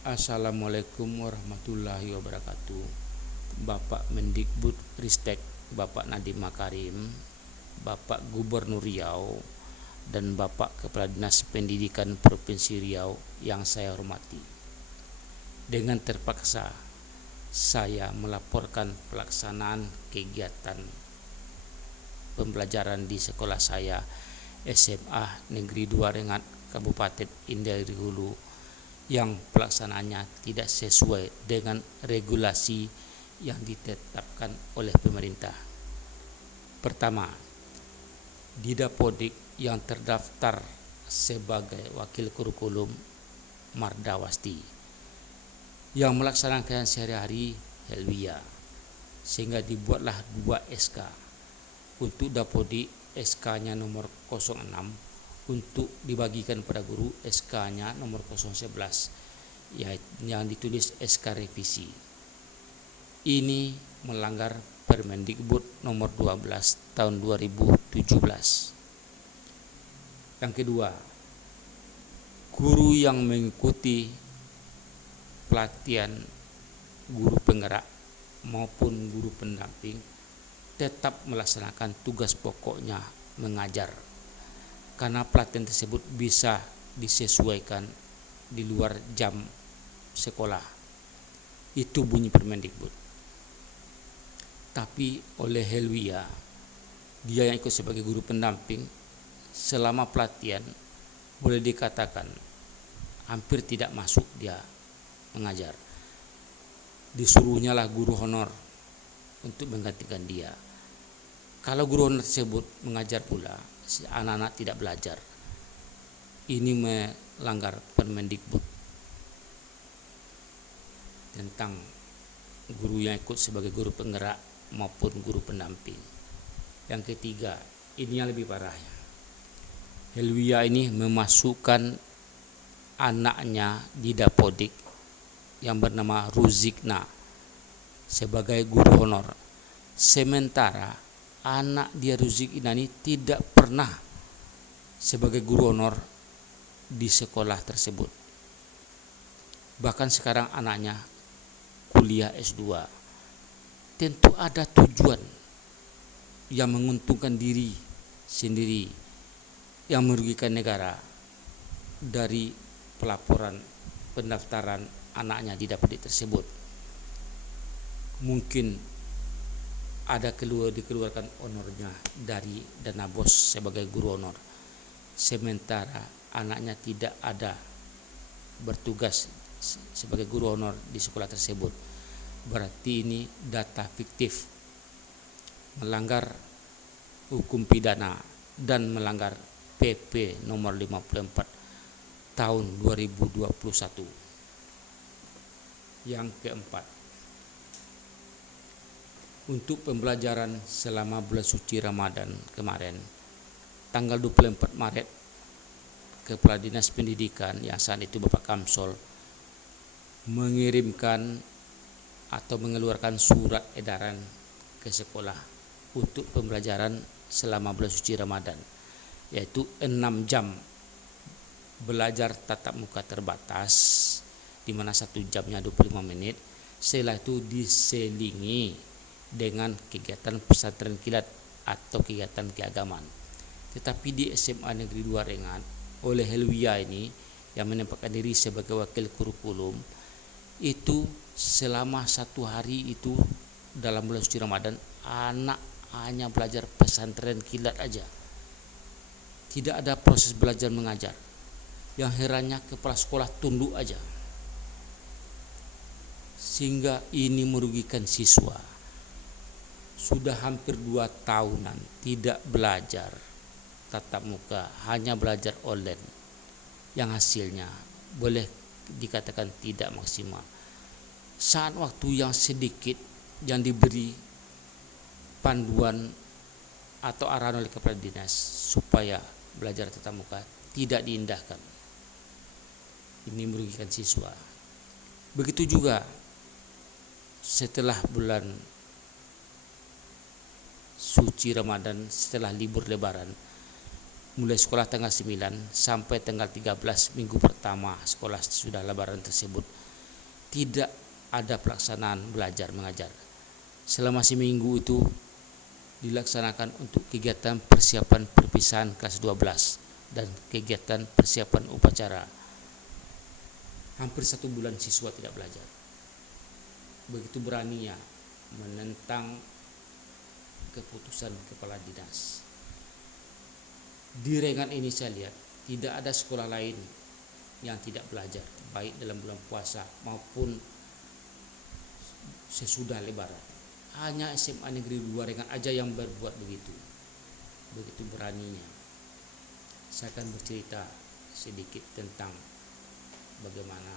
Assalamualaikum warahmatullahi wabarakatuh. Bapak Mendikbud Ristek, Bapak Nadiem Makarim, Bapak Gubernur Riau, dan Bapak Kepala Dinas Pendidikan Provinsi Riau yang saya hormati. Dengan terpaksa, saya melaporkan pelaksanaan kegiatan pembelajaran di sekolah saya, SMA Negeri 2 Rengat, Kabupaten Indragiri Hulu, yang pelaksanaannya tidak sesuai dengan regulasi yang ditetapkan oleh pemerintah. Pertama, Didapodik yang terdaftar sebagai wakil kurikulum Mardawasti yang melaksanakan sehari-hari Helwia, sehingga dibuatlah 2 SK. Untuk Dapodik, SK-nya nomor 06 untuk dibagikan pada guru, SK-nya nomor 011 yang ditulis SK revisi. Ini melanggar Permendikbud nomor 12 tahun 2017. Yang kedua, guru yang mengikuti pelatihan guru penggerak maupun guru pendamping tetap melaksanakan tugas pokoknya mengajar, karena pelatihan tersebut bisa disesuaikan di luar jam sekolah. Itu bunyi Permendikbud. Tapi oleh Helwia, dia yang ikut sebagai guru pendamping, selama pelatihan boleh dikatakan hampir tidak masuk dia mengajar. Disuruhnya lah guru honor untuk menggantikan dia. Kalau guru honor tersebut mengajar pula, anak-anak tidak belajar. Ini melanggar Permendikbud tentang guru yang ikut sebagai guru penggerak maupun guru pendamping. Yang ketiga, ini yang lebih parahnya. Helwia ini memasukkan anaknya Didapodik yang bernama Ruzikna sebagai guru honor. Sementara anak dia Ruzikna ini tidak pernah sebagai guru honor di sekolah tersebut. Bahkan sekarang anaknya kuliah S2. Tentu ada tujuan yang menguntungkan diri sendiri, yang merugikan negara dari pelaporan pendaftaran anaknya Didapodik tersebut. Mungkin ada dikeluarkan honornya dari dana bos sebagai guru honor, sementara anaknya tidak ada bertugas sebagai guru honor di sekolah tersebut. Berarti ini data fiktif, melanggar hukum pidana dan melanggar PP nomor 54 tahun 2021. Yang keempat, untuk pembelajaran selama bulan suci Ramadan kemarin, tanggal 24 Maret, Kepala Dinas Pendidikan yang saat itu Bapak Kamsol mengirimkan atau mengeluarkan surat edaran ke sekolah untuk pembelajaran selama bulan suci Ramadan, yaitu 6 jam belajar tatap muka terbatas, di mana 1 jamnya 25 menit. Setelah itu diselingi dengan kegiatan pesantren kilat atau kegiatan keagamaan. Tetapi di SMA Negeri 2 Rengat, oleh Helwia ini yang menempatkan diri sebagai wakil kurikulum, itu selama 1 hari itu dalam bulan suci Ramadan, anak hanya belajar pesantren kilat aja. Tidak ada proses belajar mengajar. Yang herannya kepala sekolah tunduk aja. Sehingga ini merugikan siswa. Sudah hampir 2 tahunan tidak belajar tatap muka, hanya belajar online, yang hasilnya boleh dikatakan tidak maksimal. Saat waktu yang sedikit yang diberi panduan atau arahan oleh kepala dinas supaya belajar tatap muka tidak diindahkan. Ini merugikan siswa. Begitu juga setelah bulan suci Ramadan, setelah libur lebaran, mulai sekolah tanggal 9 sampai tanggal 13 minggu pertama sekolah sudah lebaran tersebut, tidak ada pelaksanaan belajar mengajar. Selama seminggu itu dilaksanakan untuk kegiatan persiapan perpisahan kelas 12 dan kegiatan persiapan upacara. Hampir 1 bulan siswa tidak belajar. Begitu beraninya menentang keputusan kepala dinas. Di Rengat ini saya lihat tidak ada sekolah lain yang tidak belajar, baik dalam bulan puasa maupun sesudah lebaran. Hanya SMA Negeri 2 Rengat aja yang berbuat begitu. Begitu beraninya. Saya akan bercerita sedikit tentang bagaimana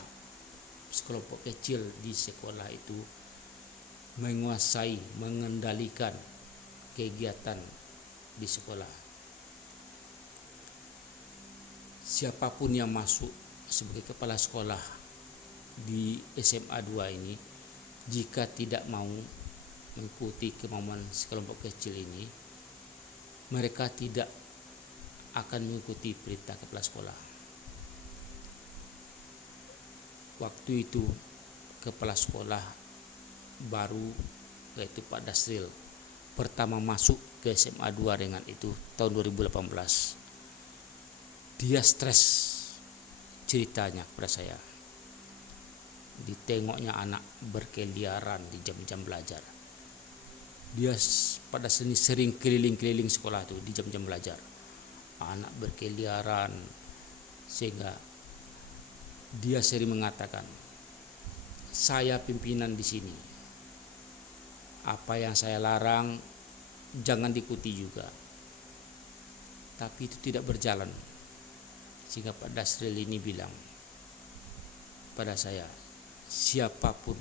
sekelompok kecil di sekolah itu menguasai, mengendalikan kegiatan di sekolah. Siapapun yang masuk sebagai kepala sekolah di SMA 2 ini, jika tidak mau mengikuti kemauan sekelompok kecil ini, mereka tidak akan mengikuti perintah kepala sekolah. Waktu itu kepala sekolah baru, yaitu Pak Dasril, pertama masuk ke SMA 2 Rengat itu tahun 2018. Dia stres ceritanya kepada saya. Ditengoknya anak berkeliaran di jam-jam belajar. Dia pada sering keliling-keliling sekolah itu di jam-jam belajar. Anak berkeliaran, sehingga dia sering mengatakan, saya pimpinan di sini. Apa yang saya larang jangan diikuti juga. Tapi itu tidak berjalan. Sehingga Pak Dasril ini bilang pada saya, siapapun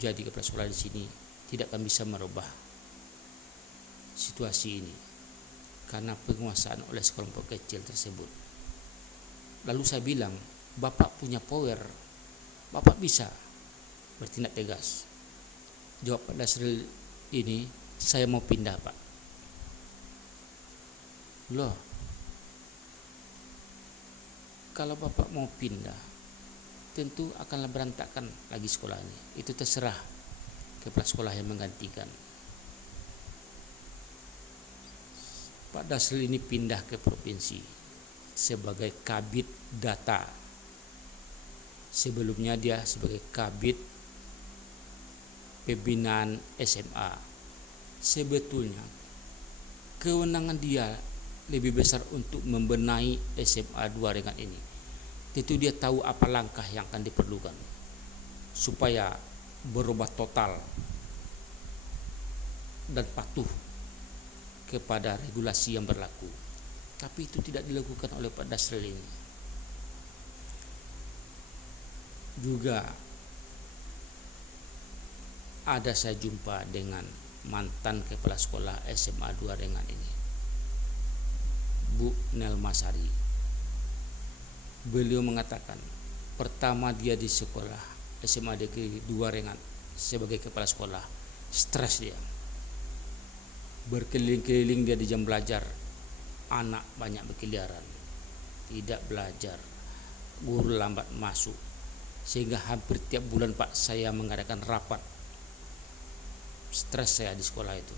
jadi kepala sekolah di sini tidak akan bisa merubah situasi ini karena penguasaan oleh sekelompok kecil tersebut. Lalu saya bilang, Bapak punya power, Bapak bisa bertindak tegas. Jawab Pak Dasril ini, saya mau pindah, Pak. Loh, kalau Bapak mau pindah, tentu akanlah berantakan lagi sekolah ini. Itu terserah kepala sekolah yang menggantikan. Pak Dasril ini pindah ke provinsi sebagai kabid data. Sebelumnya dia sebagai kabid pembinaan SMA. Sebetulnya kewenangan dia lebih besar untuk membenahi SMA 2 Rengat ini. Tentu dia tahu apa langkah yang akan diperlukan supaya berubah total dan patuh kepada regulasi yang berlaku. Tapi itu tidak dilakukan oleh Pak Dasril ini. Juga ada saya jumpa dengan mantan kepala sekolah SMA 2 Rengat ini, Bu Nelma Sari. Beliau mengatakan, pertama dia di sekolah SMA Negeri 2 Rengat sebagai kepala sekolah, stres dia. Berkeliling-keliling dia di jam belajar, anak banyak berkeliaran, tidak belajar, guru lambat masuk, sehingga hampir tiap bulan Pak saya mengadakan rapat. Stres saya di sekolah itu.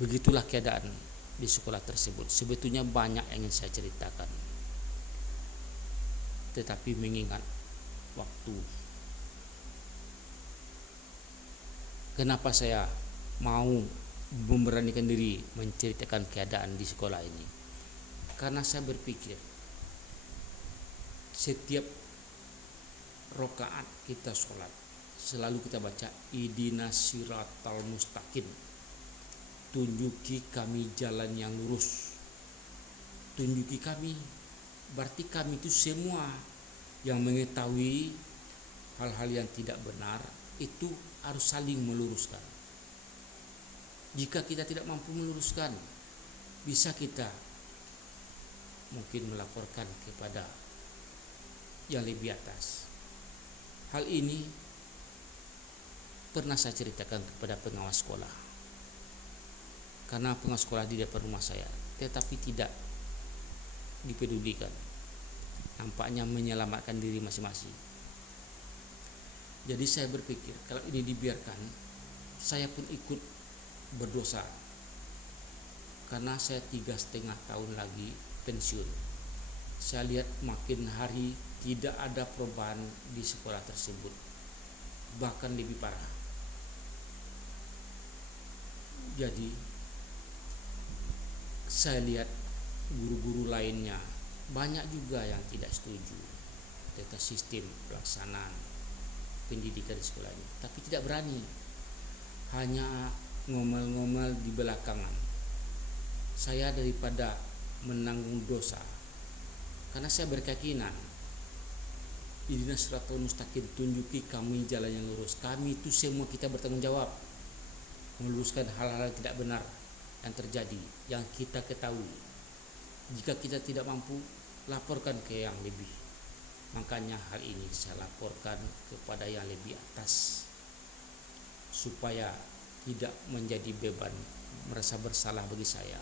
Begitulah keadaan di sekolah tersebut. Sebetulnya banyak yang ingin saya ceritakan, tetapi mengingat waktu, kenapa saya mau memberanikan diri menceritakan keadaan di sekolah ini? Karena saya berpikir setiap rakaat kita sholat selalu kita baca ihdinas siratal mustaqim, tunjuki kami jalan yang lurus. Tunjuki kami, berarti kami itu semua yang mengetahui hal-hal yang tidak benar itu harus saling meluruskan. Jika kita tidak mampu meluruskan, bisa kita mungkin melaporkan kepada yang lebih atas. Hal ini pernah saya ceritakan kepada pengawas sekolah, karena pengawas sekolah di depan rumah saya, tetapi tidak dipedulikan. Nampaknya menyelamatkan diri masing-masing. Jadi saya berpikir kalau ini dibiarkan, saya pun ikut berdosa, karena saya 3,5 tahun lagi pensiun. Saya lihat makin hari tidak ada perubahan di sekolah tersebut, bahkan lebih parah. Jadi saya lihat guru-guru lainnya banyak juga yang tidak setuju tentang sistem pelaksanaan pendidikan di sekolah ini, tapi tidak berani, hanya ngomel-ngomel di belakangan. Saya daripada menanggung dosa, karena saya berkeyakinan Ihdinas Shiratal Mustaqim, tunjuki kami jalan yang lurus. Kami itu semua kita bertanggung jawab meluruskan hal-hal yang tidak benar yang terjadi, yang kita ketahui. Jika kita tidak mampu, laporkan ke yang lebih. Makanya hal ini saya laporkan kepada yang lebih atas, supaya tidak menjadi beban merasa bersalah bagi saya.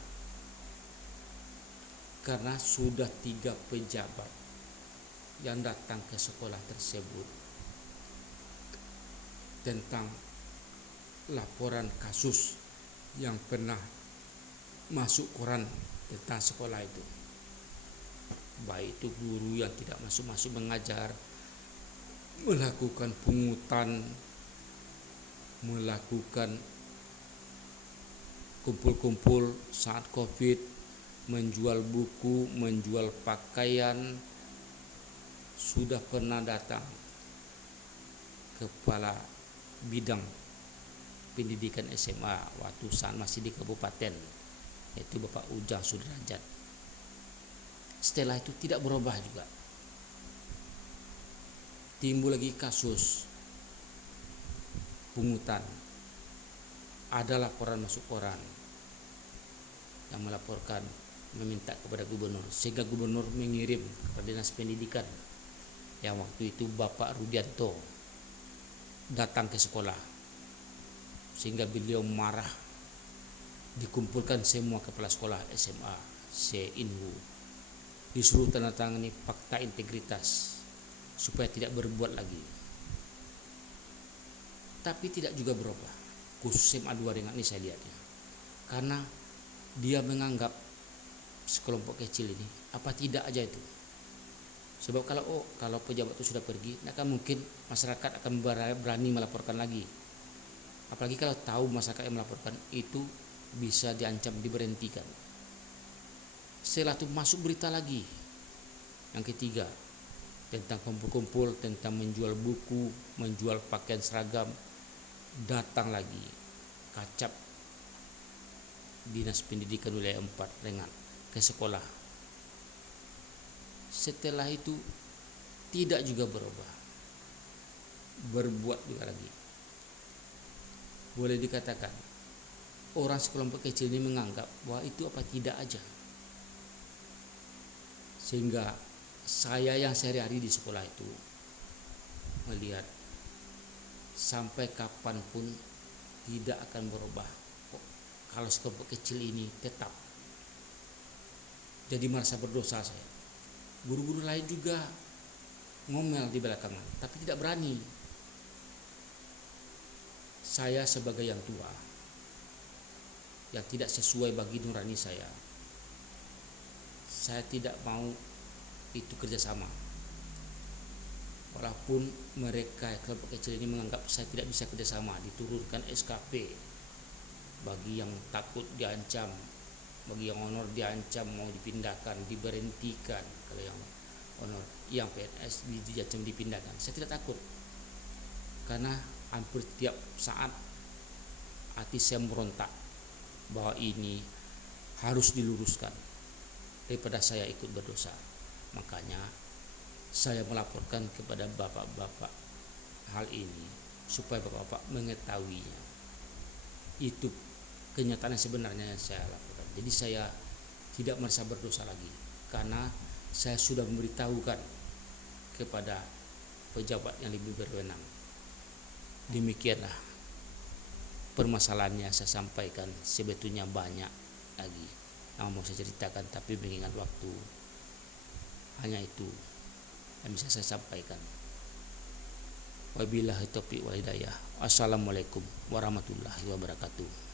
Karena sudah 3 pejabat yang datang ke sekolah tersebut tentang laporan kasus yang pernah masuk koran tentang sekolah itu, baik itu guru yang tidak masuk mengajar, melakukan pungutan, melakukan kumpul-kumpul saat COVID, menjual buku, menjual pakaian. Sudah pernah datang kepala bidang pendidikan SMA waktu saat masih di kabupaten, yaitu Bapak Ujang Sudrajat. Setelah itu tidak berubah juga. Timbul lagi kasus pungutan. Ada laporan masuk koran yang melaporkan, meminta kepada gubernur, sehingga gubernur mengirim kepada dinas pendidikan yang waktu itu Bapak Rudianto datang ke sekolah, sehingga beliau marah. Dikumpulkan semua kepala sekolah SMA se-Inhu, disuruh tanda tangani fakta integritas supaya tidak berbuat lagi. Tapi tidak juga berubah, khusus SMA 2 Rengat ini saya lihatnya, karena dia menganggap sekelompok kecil ini apa tidak aja itu. Sebab kalau pejabat itu sudah pergi, maka mungkin masyarakat akan berani melaporkan lagi. Apalagi kalau tahu masyarakat yang melaporkan itu bisa diancam diberhentikan. Setelah itu masuk berita lagi yang ketiga tentang kumpul-kumpul, tentang menjual buku, menjual pakaian seragam. Datang lagi kacap Dinas Pendidikan Wilayah 4 Rengat ke sekolah. Setelah itu tidak juga berubah, berbuat juga lagi. Boleh dikatakan orang sekelompok kecil ini menganggap bahwa itu apa tidak aja, sehingga saya yang sehari-hari di sekolah itu melihat sampai kapanpun tidak akan berubah kalau sekelompok kecil ini tetap. Jadi merasa berdosa saya. Guru-guru lain juga ngomel di belakangan, tapi tidak berani. Saya sebagai yang tua, yang tidak sesuai bagi nurani saya tidak mau itu kerjasama. Walaupun mereka kelompok kecil ini menganggap saya tidak bisa kerjasama, diturunkan SKP bagi yang takut diancam, bagi yang honor diancam mau dipindahkan, diberhentikan. Kalau yang honor, yang PNS diancam dipindahkan. Saya tidak takut, karena hampir tiap saat hati saya merontak bahwa ini harus diluruskan daripada saya ikut berdosa. Makanya saya melaporkan kepada bapak-bapak hal ini supaya bapak-bapak mengetahuinya. Itu kenyataan sebenarnya yang saya lakukan. Jadi saya tidak merasa berdosa lagi, karena saya sudah memberitahukan kepada pejabat yang lebih berwenang. Demikianlah permasalahannya saya sampaikan. Sebetulnya banyak lagi yang mau saya ceritakan, tapi mengingat waktu, hanya itu yang bisa saya sampaikan. Wabillahi taufiq wal hidayah. Assalamualaikum warahmatullahi wabarakatuh.